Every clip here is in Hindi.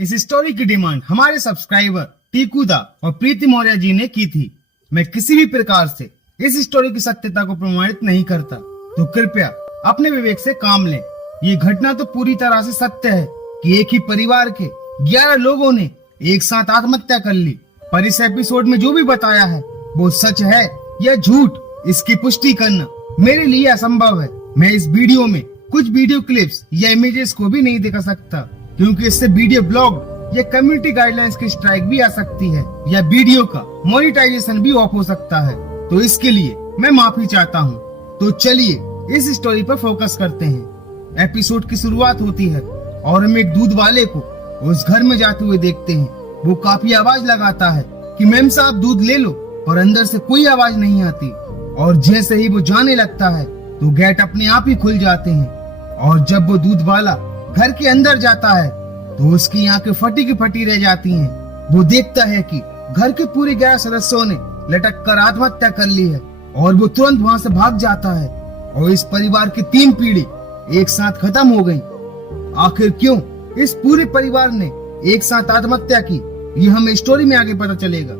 इस स्टोरी की डिमांड हमारे सब्सक्राइबर टीकूदा और प्रीति मौर्य जी ने की थी। मैं किसी भी प्रकार से इस स्टोरी की सत्यता को प्रमाणित नहीं करता, तो कृपया अपने विवेक से काम लें। ये घटना तो पूरी तरह से सत्य है कि एक ही परिवार के 11 लोगों ने एक साथ आत्महत्या कर ली, पर इस एपिसोड में जो भी बताया है वो सच है या झूठ, इसकी पुष्टि करना मेरे लिए असंभव है। मैं इस वीडियो में कुछ वीडियो क्लिप्स या इमेजेस को भी नहीं दिखा सकता, क्योंकि इससे वीडियो ब्लॉग या कम्युनिटी गाइडलाइंस की स्ट्राइक भी आ सकती है या वीडियो का मोनेटाइजेशन भी ऑफ हो सकता है, तो इसके लिए मैं माफी चाहता हूँ। तो चलिए इस स्टोरी पर फोकस करते हैं। एपिसोड की शुरुआत होती है और हम एक दूध वाले को उस घर में जाते हुए देखते हैं। वो काफी आवाज लगाता है कि मैम साहब दूध ले लो, पर अंदर से कोई आवाज नहीं आती। और जैसे ही वो जाने लगता है तो गेट अपने आप ही खुल जाते हैं। और जब वो दूध वाला घर के अंदर जाता है तो उसकी आंखें फटी की फटी रह जाती हैं। वो देखता है कि घर के पूरे 11 सदस्यों ने लटक कर आत्महत्या कर ली है और वो तुरंत वहां से भाग जाता है और इस परिवार की 3 पीढ़ी एक साथ खत्म हो गई। आखिर क्यों इस पूरे परिवार ने एक साथ आत्महत्या की, ये हमें स्टोरी में आगे पता चलेगा।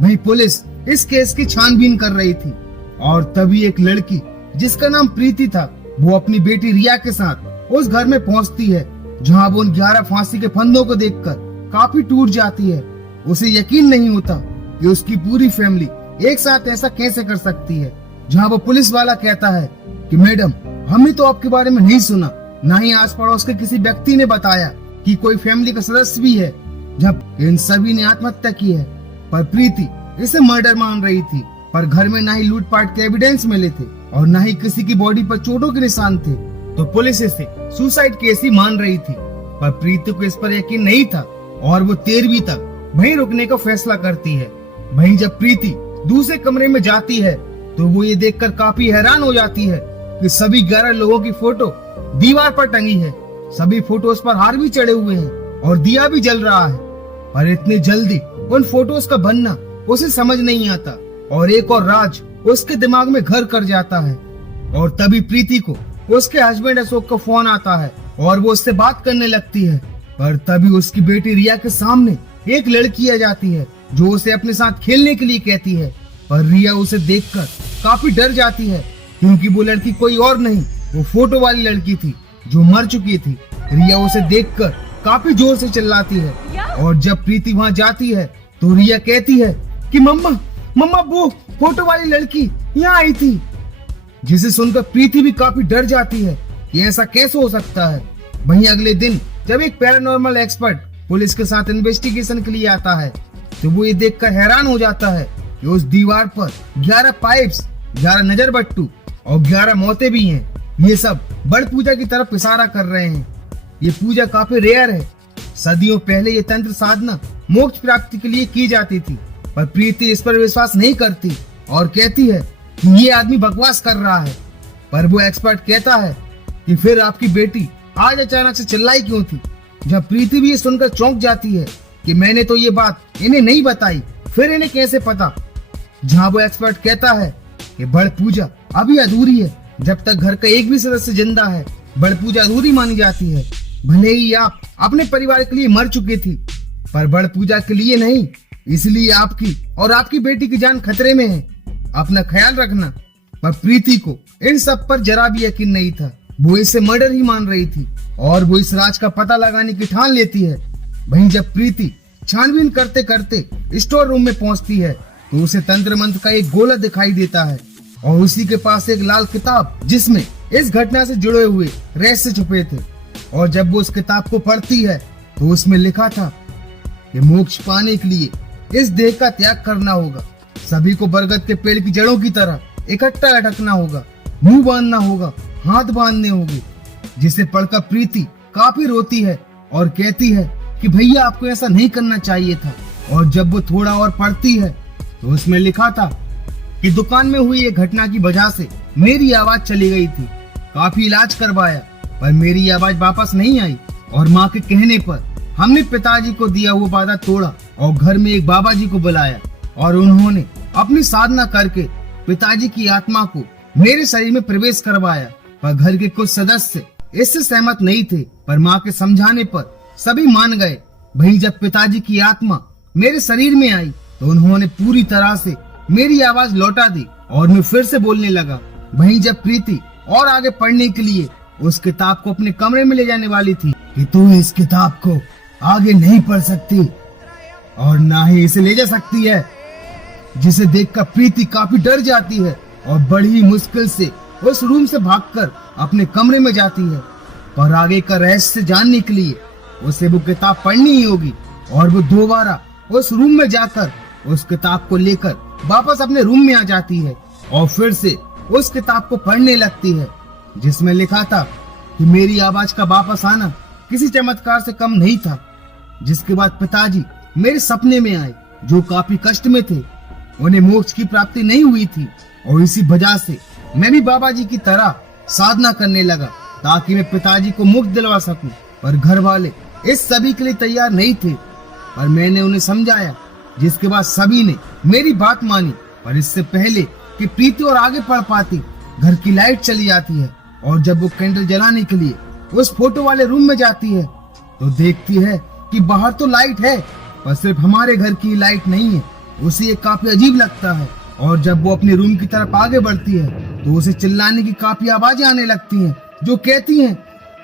वहीं पुलिस इस केस की छानबीन कर रही थी और तभी एक लड़की जिसका नाम प्रीति था, वो अपनी बेटी रिया के साथ उस घर में पहुंचती है, जहां वो उन 11 फांसी के फंदों को देखकर काफी टूट जाती है। उसे यकीन नहीं होता कि उसकी पूरी फैमिली एक साथ ऐसा कैसे कर सकती है। जहां वो पुलिस वाला कहता है कि मैडम, हमने तो आपके बारे में नहीं सुना, ना ही आस पड़ोस के किसी व्यक्ति ने बताया कि कोई फैमिली का सदस्य भी है। जब इन सभी ने आत्महत्या की है, पर प्रीति इसे मर्डर मान रही थी। पर घर में ना ही लूटपाट के एविडेंस मिले थे और ना ही किसी की बॉडी पर चोटों के निशान थे, तो पुलिस इसे सुसाइड केस ही मान रही थी। पर प्रीति को इस पर यकीन नहीं था और वो 13वीं तक वहीं रुकने का फैसला करती है। वहीं जब प्रीति दूसरे कमरे में जाती है तो वो ये देखकर काफी हैरान हो जाती है कि सभी 11 लोगों की फोटो दीवार पर टंगी है। सभी फोटोज पर हार भी चढ़े हुए हैं और दिया भी जल रहा है, पर इतनी जल्दी उन फोटोज का बनना उसे समझ नहीं आता और एक और राज उसके दिमाग में घर कर जाता है। और तभी प्रीति को उसके हस्बैंड अशोक का फोन आता है और वो उससे बात करने लगती है। पर तभी उसकी बेटी रिया के सामने एक लड़की आ जाती है जो उसे अपने साथ खेलने के लिए कहती है। पर रिया उसे देखकर काफी डर जाती है, क्योंकि वो लड़की कोई और नहीं, वो फोटो वाली लड़की थी जो मर चुकी थी। रिया उसे देखकर काफी जोर से चिल्लाती है और जब प्रीति वहाँ जाती है तो रिया कहती है कि मम्मा वो फोटो वाली लड़की यहाँ आई थी, जिसे सुनकर प्रीति भी काफी डर जाती है कि ऐसा कैसे हो सकता है। वहीं अगले दिन जब एक पैरानॉर्मल एक्सपर्ट पुलिस के साथ इन्वेस्टिगेशन के लिए आता है तो वो ये देखकर हैरान हो जाता है कि उस दीवार पर 11 पाइप्स, 11 नजर बट्टू और 11 मौतें भी हैं। ये सब बड़ पूजा की तरफ इशारा कर रहे हैं। ये पूजा काफी रेयर है। सदियों पहले ये तंत्र साधना मोक्ष प्राप्ति के लिए की जाती थी, पर प्रीति इस पर विश्वास नहीं करती और कहती है कि ये आदमी बकवास कर रहा है। पर वो एक्सपर्ट कहता है कि फिर आपकी बेटी आज अचानक से चिल्लाई क्यों थी। जब प्रीति भी ये सुनकर चौंक जाती है कि मैंने तो ये बात इन्हें नहीं बताई, फिर इन्हें कैसे पता। जहाँ वो एक्सपर्ट कहता है कि बड़ पूजा अभी अधूरी है, जब तक घर का एक भी सदस्य जिंदा है बड़ पूजा अधूरी मानी जाती है। भले ही आप अपने परिवार के लिए मर चुकी थी, पर बड़ पूजा के लिए नहीं, इसलिए आपकी और आपकी बेटी की जान खतरे में है, अपना ख्याल रखना। पर प्रीति को इन सब पर जरा भी यकीन नहीं था। वो इसे मर्डर ही मान रही थी और वो इस राज का पता लगाने की ठान लेती है। वहीं जब प्रीति छानबीन करते करते स्टोर रूम में पहुंचती है तो उसे तंत्र मंत्र का एक गोला दिखाई देता है और उसी के पास एक लाल किताब जिसमें इस घटना से जुड़े हुए रहस्य छुपे थे। और जब वो उस किताब को पढ़ती है तो उसमें लिखा था कि मोक्ष पाने के लिए इस देह का त्याग करना होगा, सभी को बरगद के पेड़ की जड़ों की तरह इकट्ठा लटकना होगा, मुंह बांधना होगा, हाथ बांधने होंगे। जिसे पढ़कर प्रीति काफी रोती है और कहती है कि भैया आपको ऐसा नहीं करना चाहिए था। और जब वो थोड़ा और पढ़ती है तो उसमें लिखा था कि दुकान में हुई एक घटना की वजह से मेरी आवाज चली गई थी, काफी इलाज करवाया पर मेरी आवाज वापस नहीं आई और माँ के कहने पर हमने पिताजी को दिया हुआ वादा तोड़ा और घर में एक बाबा जी को बुलाया और उन्होंने अपनी साधना करके पिताजी की आत्मा को मेरे शरीर में प्रवेश करवाया। पर घर के कुछ सदस्य इससे सहमत नहीं थे, पर माँ के समझाने पर सभी मान गए वहीं जब पिताजी की आत्मा मेरे शरीर में आई तो उन्होंने पूरी तरह से मेरी आवाज लौटा दी और मैं फिर से बोलने लगा। वहीं जब प्रीति और आगे पढ़ने के लिए उस किताब को अपने कमरे में ले जाने वाली थी कि तू इस किताब को आगे नहीं पढ़ सकती और ना ही इसे ले जा सकती है, जिसे देखकर प्रीति काफी डर जाती है और बड़ी मुश्किल से उस रूम से भागकर अपने कमरे में जाती है। पर आगे का रहस्य जानने के लिए उसे वो किताब पढ़नी ही होगी और वो दोबारा उस रूम में जाकर उस किताब को लेकर वापस अपने रूम में आ जाती है और फिर से उस किताब को पढ़ने लगती है, जिसमें लिखा था कि मेरी आवाज का वापस आना किसी चमत्कार से कम नहीं था। जिसके बाद पिताजी मेरे सपने में आए जो काफी कष्ट में थे, उन्हें मोक्ष की प्राप्ति नहीं हुई थी और इसी वजह से मैं भी बाबा जी की तरह साधना करने लगा ताकि मैं पिताजी को मुक्त दिलवा सकूं। पर घर वाले इस सभी के लिए तैयार नहीं थे, पर मैंने उन्हें समझाया, जिसके बाद सभी ने मेरी बात मानी। पर इससे पहले कि प्रीति और आगे पढ़ पाती, घर की लाइट चली जाती है और जब वो कैंडल जलाने के लिए उस फोटो वाले रूम में जाती है तो देखती है कि बाहर तो लाइट है पर सिर्फ हमारे घर की लाइट नहीं है। उसे ये काफी अजीब लगता है और जब वो अपने रूम की तरफ आगे बढ़ती है तो उसे चिल्लाने की काफी आवाजें आने लगती हैं जो कहती हैं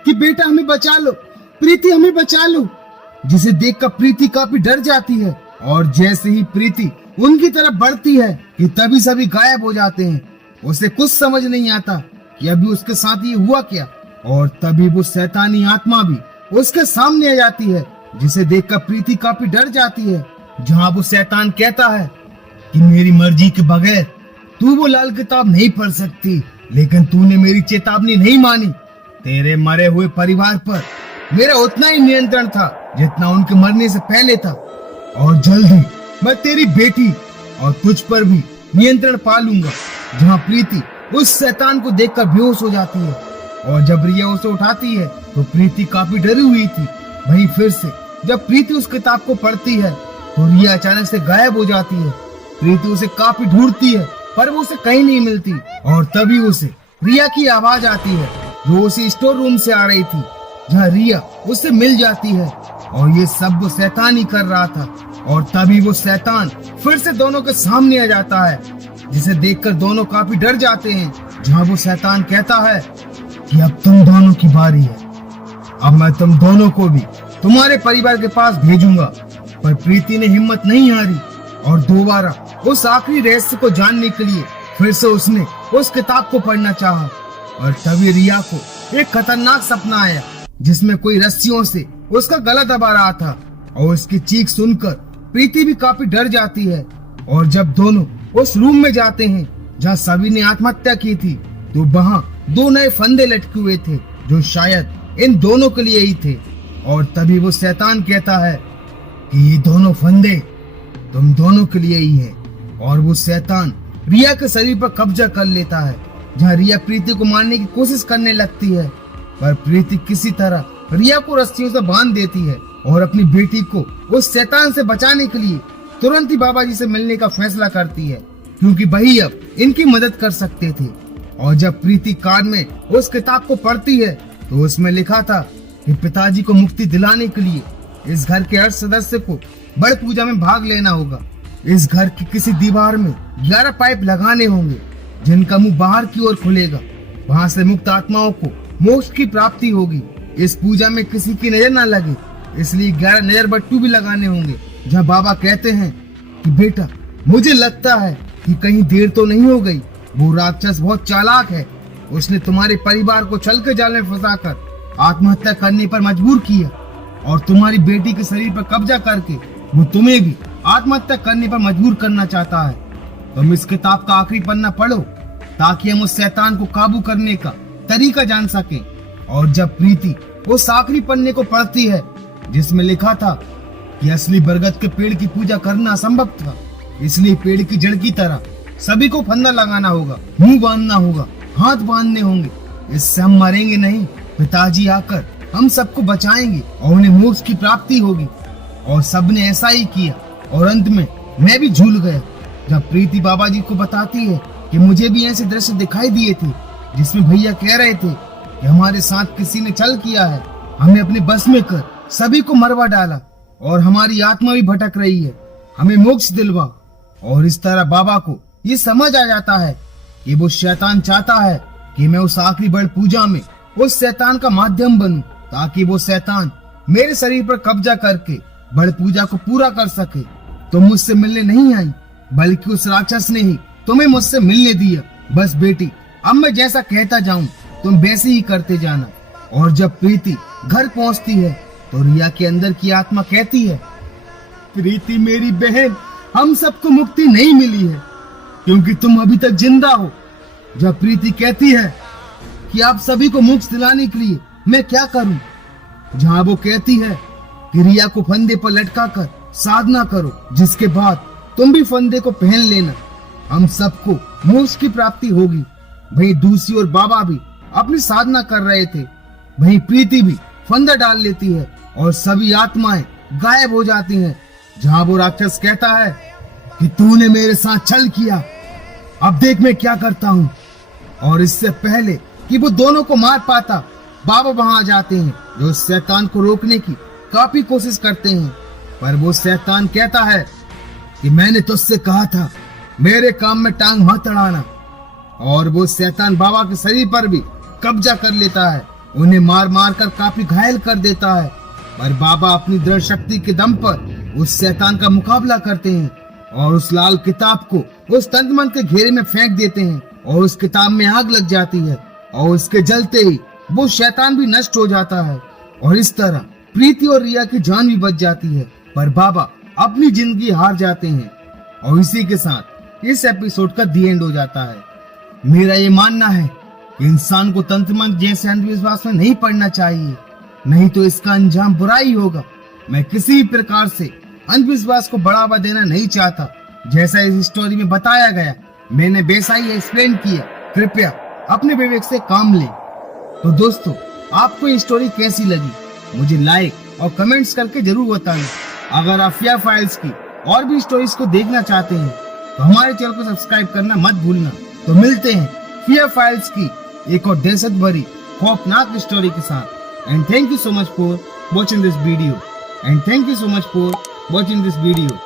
कि बेटा हमें बचा लो, प्रीति हमें बचा लो। जिसे देखकर प्रीति काफी डर जाती है और जैसे ही प्रीति उनकी तरफ बढ़ती है कि तभी सभी गायब हो जाते हैं। उसे कुछ समझ नहीं आता कि अभी उसके साथ ये हुआ क्या और तभी वो शैतानी आत्मा भी उसके सामने आ जाती है, जिसे देखकर प्रीति काफी डर जाती है। जहाँ वो शैतान कहता है कि मेरी मर्जी के बगैर तू वो लाल किताब नहीं पढ़ सकती, लेकिन तूने मेरी चेतावनी नहीं मानी। तेरे मरे हुए परिवार पर मेरा उतना ही नियंत्रण था जितना उनके मरने से पहले था और जल्द ही मैं तेरी बेटी और तुझ पर भी नियंत्रण पा लूंगा। जहाँ प्रीति उस शैतान को देखकर बेहोश हो जाती है और जब रिया उसे उठाती है तो प्रीति काफी डरी हुई थी। वहीं फिर से जब प्रीति उस किताब को पढ़ती है तो रिया अचानक से गायब हो जाती है। प्रीति उसे काफी ढूंढती है पर वो उसे कहीं नहीं मिलती और तभी उसे रिया की आवाज आती है जो उसे स्टोर रूम से आ रही थी, जहाँ रिया उससे मिल जाती है और ये सब वो शैतान ही कर रहा था। और तभी वो शैतान फिर से दोनों के सामने आ जाता है, जिसे देखकर दोनों काफी डर जाते हैं। जहाँ वो शैतान कहता है कि अब तुम दोनों की बारी है, अब मैं तुम दोनों को भी तुम्हारे परिवार के पास भेजूंगा। पर प्रीति ने हिम्मत नहीं हारी और दोबारा उस आखिरी रहस्य को जानने के लिए फिर से उसने उस किताब को पढ़ना चाहा। और तभी रिया को एक खतरनाक सपना आया जिसमें कोई रस्सियों से उसका गला दबा रहा था और उसकी चीख सुनकर प्रीति भी काफी डर जाती है। और जब दोनों उस रूम में जाते हैं जहाँ सभी ने आत्महत्या की थी तो वहाँ दो नए फंदे लटके हुए थे जो शायद इन दोनों के लिए ही थे। और तभी वो शैतान कहता है कि ये दोनों फंदे तुम दोनों के लिए ही है। और वो शैतान रिया के शरीर पर कब्जा कर लेता है, जहाँ रिया प्रीति को मारने की कोशिश करने लगती है। पर प्रीति किसी तरह रिया को रस्सियों से बांध देती है और अपनी बेटी को उस शैतान से बचाने के लिए तुरंत ही बाबा जी से मिलने का फैसला करती है, क्योंकि वही अब इनकी मदद कर सकते थे। और जब प्रीति कार में उस किताब को पढ़ती है तो उसमें लिखा था कि पिताजी को मुक्ति दिलाने के लिए इस घर के हर सदस्य को बड़ पूजा में भाग लेना होगा। इस घर की किसी दीवार में 11 पाइप लगाने होंगे जिनका मुंह बाहर की ओर खुलेगा। वहां से मुक्त आत्माओं को मोक्ष की प्राप्ति होगी। इस पूजा में किसी की नजर न लगे, इसलिए 11 नजर बट्टू भी लगाने होंगे। जहाँ बाबा कहते हैं कि बेटा मुझे लगता है कि कहीं देर तो नहीं हो गई, वो राक्षस बहुत चालाक है, उसने तुम्हारे परिवार को छल के जाल में फंसाकर आत्महत्या करने पर मजबूर किया और तुम्हारी बेटी के शरीर पर कब्जा करके वो तुम्हें भी आत्महत्या करने पर मजबूर करना चाहता है। तुम इस किताब का आखिरी पन्ना पढ़ो ताकि हम उस शैतान को काबू करने का तरीका जान सके। और जब प्रीति उस आखिरी पन्ने को पढ़ती है जिसमें लिखा था कि असली बरगद के पेड़ की पूजा करना असंभव था, इसलिए पेड़ की जड़ की तरह सभी को फंदा लगाना होगा, मुंह बांधना होगा, हाथ बांधने होंगे, इससे हम मरेंगे नहीं। पिताजी आकर हम सबको बचाएंगे और उन्हें मोक्ष की प्राप्ति होगी। और सबने ऐसा ही किया और अंत में मैं भी झूल गया। जब प्रीति बाबा जी को बताती है कि मुझे भी ऐसे दृश्य दिखाई दिए थे जिसमें भैया कह रहे थे कि हमारे साथ किसी ने छल किया है, हमें अपने बस में कर सभी को मरवा डाला। और हमारी आत्मा भी भटक रही है, हमें मोक्ष दिलवा। और इस तरह बाबा को ये समझ आ जाता है कि वो शैतान चाहता है कि मैं उस आखिरी बड़ पूजा में उस शैतान का माध्यम बनूं, ताकि वो शैतान मेरे शरीर पर कब्जा करके बड़ पूजा को पूरा कर सके। तुम मुझसे मिलने नहीं आई, बल्कि उस राक्षस ने ही तुम्हें मुझसे मिलने दिया। बस बेटी, अब मैं जैसा कहता जाऊं तुम वैसे ही करते जाना। और जब प्रीति घर पहुंचती है तो रिया के अंदर की आत्मा कहती है, प्रीति मेरी बहन, हम सबको मुक्ति नहीं मिली है क्योंकि तुम अभी तक जिंदा हो। जब प्रीति कहती है कि आप सभी को मोक्ष दिलाने के लिए मैं क्या करूं, जहां वो कहती है कि रिया को फंदे पर लटका कर साधना करो, जिसके बाद तुम भी फंदे को पहन लेना, हम सबको मोक्ष की प्राप्ति होगी। वहीं दूसरी ओर बाबा भी अपनी साधना कर रहे थे। वहीं प्रीति भी फंदा डाल लेती है और सभी आत्माएं गायब हो जाती हैं। जहां वो राक्षस कहता है कि तूने मेरे साथ छल किया, अब देख मैं क्या करता हूं। और इससे पहले कि वो दोनों को मार पाता, बाबा वहां आ जाते हैं, जो शैतान को रोकने की काफी कोशिश करते हैं। पर वो शैतान कहता है कि मैंने तुझसे कहा था मेरे काम में टांग मत अड़ाना। और वो शैतान बाबा के शरीर पर भी कब्जा कर लेता है, उन्हें मार मार कर काफी घायल कर देता है। पर बाबा अपनी दृढ़ शक्ति के दम पर उस शैतान का मुकाबला करते हैं और उस लाल किताब को उस तंत्र मंत्र के घेरे में फेंक देते हैं और उस किताब में आग लग जाती है और उसके जलते ही वो शैतान भी नष्ट हो जाता है। और इस तरह प्रीति और रिया की जान भी बच जाती है। पर बाबा अपनी जिंदगी हार जाते हैं और इसी के साथ इस एपिसोड का दी एंड हो जाता है। मेरा ये मानना है कि इंसान को तंत्र मंत्र जैसे अंधविश्वास में नहीं पड़ना चाहिए, नहीं तो इसका अंजाम बुरा ही होगा। मैं किसी भी प्रकार से अंधविश्वास को बढ़ावा देना नहीं चाहता। जैसा इस स्टोरी में बताया गया, मैंने वैसा ही एक्सप्लेन किया। कृपया अपने विवेक से काम लें। तो दोस्तों, आपको ये स्टोरी कैसी लगी मुझे लाइक और कमेंट्स करके जरूर बताएं। अगर आप फियर फाइल्स की और भी स्टोरीज को देखना चाहते हैं तो हमारे चैनल को सब्सक्राइब करना मत भूलना। तो मिलते हैं फियर फाइल्स की एक और दहशत भरी खौफनाक स्टोरी के साथ। And thank you so much for watching this video.